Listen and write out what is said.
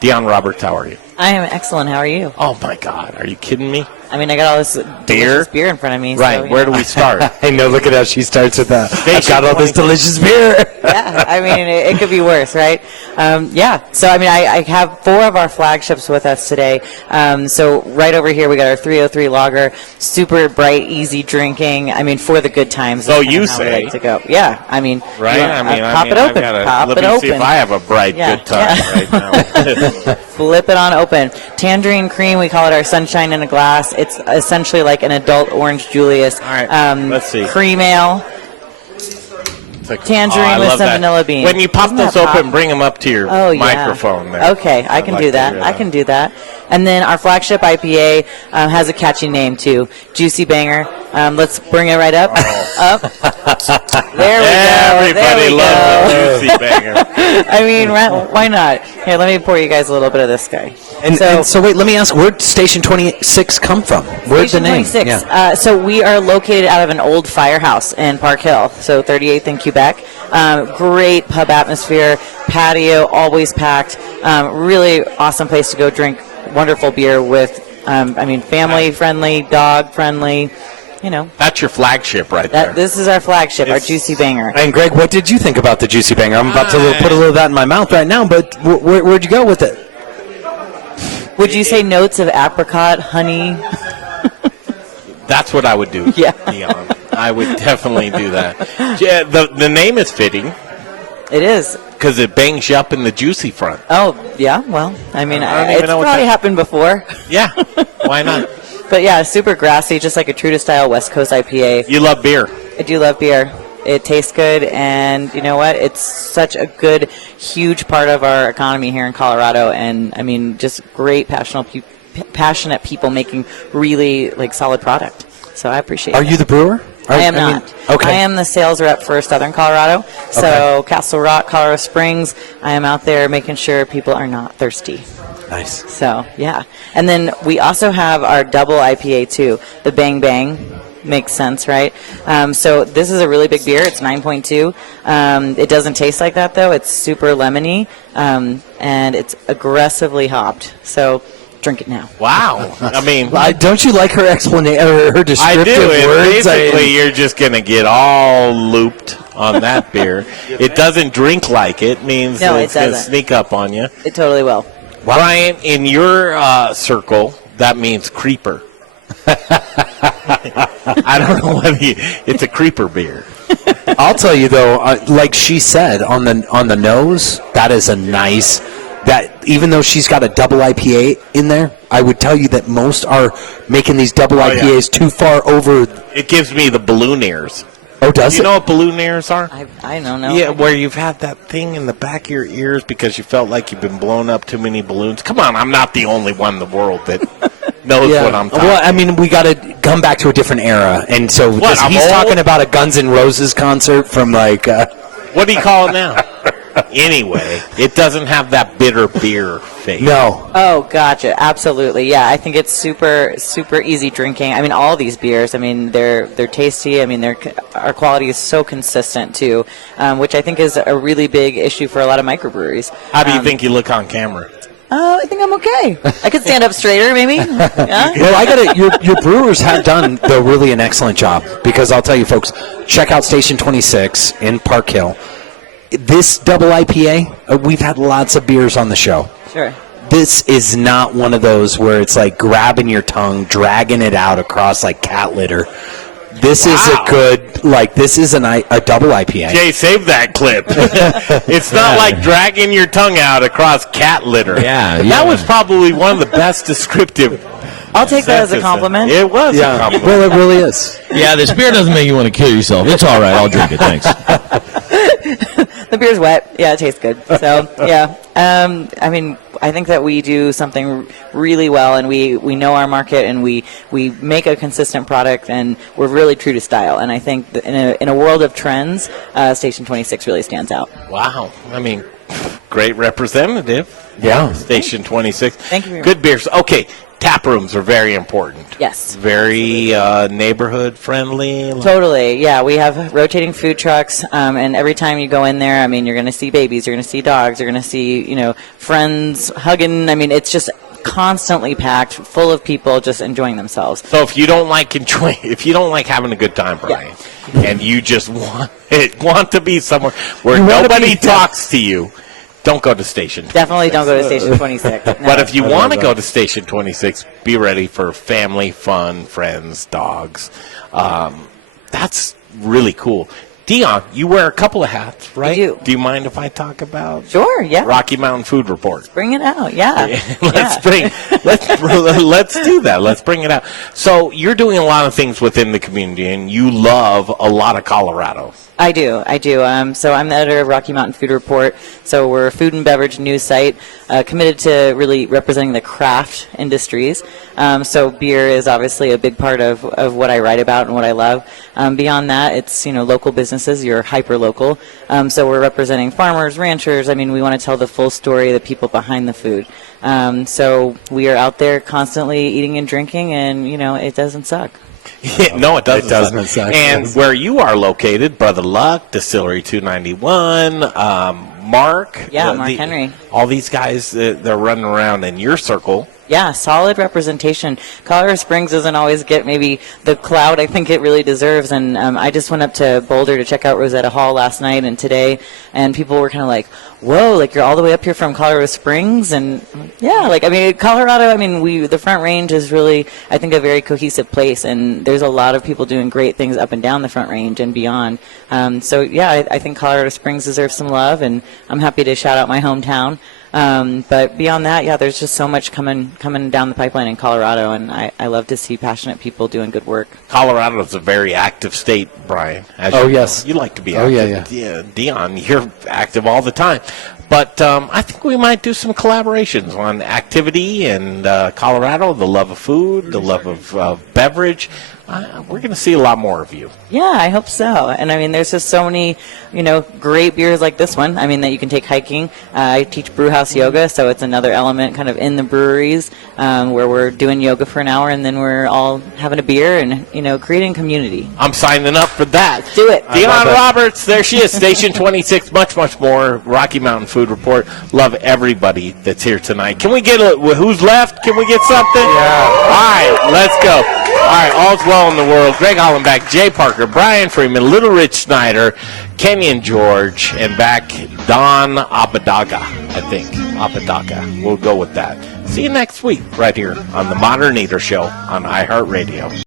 Dionne Roberts, how are you? I am excellent. How are you? Oh, my God. Are you kidding me? I mean, I got all this delicious beer in front of me. Right. So, Where do we start? I know. Look at how she starts with that. I've got all this delicious beer. Yeah. I mean, it could be worse, right? Yeah. So, I mean, I have 4 of our flagships with us today. So, right over here, we got our 303 lager. Super bright, easy drinking. I mean, for the good times. So you say. We like to go. Yeah. I mean, Right? pop it open. Let me see if I have a bright, good time right now. Flip it on open. Tangerine cream, we call it our sunshine in a glass. It's essentially like an adult orange Julius. All right, let's see. Cream ale. Tangerine with some vanilla beans. When you pop those open, bring them up to your microphone there. Okay, I can do that. I can do that. And then our flagship IPA has a catchy name too, Juicy Banger. Let's bring it right up. Up. There we go. Everybody loves a Juicy Banger. I mean, why not? Here, let me pour you guys a little bit of this guy. And so wait, let me ask, where'd Station 26 come from? Where's the name? Station 26. So we are located out of an old firehouse in Park Hill, so 38th and Quebec. Great pub atmosphere, patio, always packed. Really awesome place to go drink wonderful beer with, family-friendly, dog-friendly, you know. That's your flagship right there. This is our flagship, our Juicy Banger. And Greg, what did you think about the Juicy Banger? I'm about to put a little of that in my mouth right now, but where'd you go with it? Would you say notes of apricot, honey? That's what I would do, Yeah. Dionne. I would definitely do that. Yeah, the name is fitting. It is. Because it bangs you up in the juicy front. Oh, yeah, well, I mean, it's probably happened before. Yeah, why not? But yeah, super grassy, just like a true to style West Coast IPA. You love beer. I do love beer. It tastes good, and you know what? It's such a good, huge part of our economy here in Colorado, and I mean, just great, passionate people making really like solid product. So I appreciate it. Are you the brewer? I am not. Okay. I am the sales rep for Southern Colorado. So Castle Rock, Colorado Springs, I am out there making sure people are not thirsty. Nice. So, yeah. And then we also have our double IPA, too, the Bang Bang. Makes sense, right? So this is a really big beer. It's 9.2. It doesn't taste like that, though. It's super lemony, and it's aggressively hopped. So drink it now. Wow. I mean, don't you like her explanation or her descriptive I do. words? Basically, you're just going to get all looped on that beer. It doesn't drink like it. Means no, it's going to sneak up on you. It totally will. Wow. Brian, in your circle, that means creeper. I don't know whether it's a creeper beer. I'll tell you though, like she said on the nose, that is a nice. That even though she's got a double IPA in there, I would tell you that most are making these double IPAs too far over. It gives me the balloon ears. Oh, does it? You know what balloon ears are? I don't know. Yeah, where you've had that thing in the back of your ears because you felt like you've been blown up too many balloons. Come on, I'm not the only one in the world that knows what I'm talking about. Well, I mean, we got to come back to a different era. And so he's talking about a Guns N' Roses concert from like... what do you call it now? Anyway, it doesn't have that bitter beer face. No. Oh, gotcha. Absolutely. Yeah, I think it's super, super easy drinking. I mean, all these beers, I mean, they're tasty. I mean, our quality is so consistent, too, which I think is a really big issue for a lot of microbreweries. How do you think you look on camera? I think I'm okay. I could stand up straighter, maybe. Yeah? Well, I got it. Your brewers have done, though, really an excellent job. Because I'll tell you, folks, check out Station 26 in Park Hill. This double IPA, we've had lots of beers on the show. Sure. This is not one of those where it's like grabbing your tongue, dragging it out across like cat litter. This is a good, this is a double IPA. Jay, save that clip. It's not like dragging your tongue out across cat litter. Yeah. That was probably one of the best descriptive. I'll take that as a compliment. It was a compliment. Well, it really is. Yeah, this beer doesn't make you want to kill yourself. It's all right. I'll drink it. Thanks. The beer's wet. Yeah, it tastes good. So, yeah. I mean, I think that we do something really well, and we know our market, and we make a consistent product, and we're really true to style. And I think that in a world of trends, Station 26 really stands out. Wow. I mean, great representative. Yeah. Station 26. Thank you very much. Good beers. Okay. tap rooms are very important. Yes. Very neighborhood friendly. Totally, yeah. We have rotating food trucks, and every time you go in there, I mean, you're going to see babies, you're going to see dogs, you're going to see, friends hugging. I mean, it's just constantly packed, full of people just enjoying themselves. So if you don't like having a good time, Brian, and you just want to be somewhere where nobody talks to you, don't go to Station 26. Definitely don't go to Station 26. No. But if you want to go to Station 26, be ready for family, fun, friends, dogs. That's really cool. Dionne, you wear a couple of hats, right? I do. Do you mind if I talk about Sure, yeah. Rocky Mountain Food Report? Bring it out, yeah. Let's do that. Let's bring it out. So you're doing a lot of things within the community, and you love a lot of Colorado. I do. So I'm the editor of Rocky Mountain Food Report. So we're a food and beverage news site committed to really representing the craft industries. So beer is obviously a big part of what I write about and what I love. Beyond that, it's local businesses. You're hyper local. So we're representing farmers, ranchers. I mean, we want to tell the full story of the people behind the food. So we are out there constantly eating and drinking, and it doesn't suck. No, it doesn't. It doesn't suck. And where you are located, Brother Luck, Distillery 291, Mark. Yeah, Mark Henry. All these guys, they're running around in your circle. Yeah, solid representation. Colorado Springs doesn't always get maybe the clout I think it really deserves. And I just went up to Boulder to check out Rosetta Hall last night and today, and people were kind of like, whoa, like you're all the way up here from Colorado Springs? And yeah, Colorado, the Front Range is really, I think, a very cohesive place, and there's a lot of people doing great things up and down the Front Range and beyond. So yeah, I think Colorado Springs deserves some love, and I'm happy to shout out my hometown. But beyond that, yeah, there's just so much coming down the pipeline in Colorado, and I love to see passionate people doing good work. Colorado is a very active state, Brian. Yes. You like to be active. Yeah. Dionne, you're active all the time. But I think we might do some collaborations on activity and Colorado, the love of food, the love of beverage. We're going to see a lot more of you. Yeah, I hope so. And there's just so many, great beers like this one. that you can take hiking. I teach brew house yoga, so it's another element kind of in the breweries where we're doing yoga for an hour, and then we're all having a beer and, creating community. I'm signing up for that. Let's do it. Dionne Roberts, there she is, Station 26, much, much more. Rocky Mountain Food Report. Love everybody that's here tonight. Can we get who's left? Can we get something? Yeah. All right, let's go. All right, all's well in the world. Greg Hollenbeck, Jay Parker, Brian Freeman, Little Rich Snyder, Kenyon George, and back Don Apodaca, I think. Apodaca. We'll go with that. See you next week right here on the Modern Eater Show on iHeartRadio.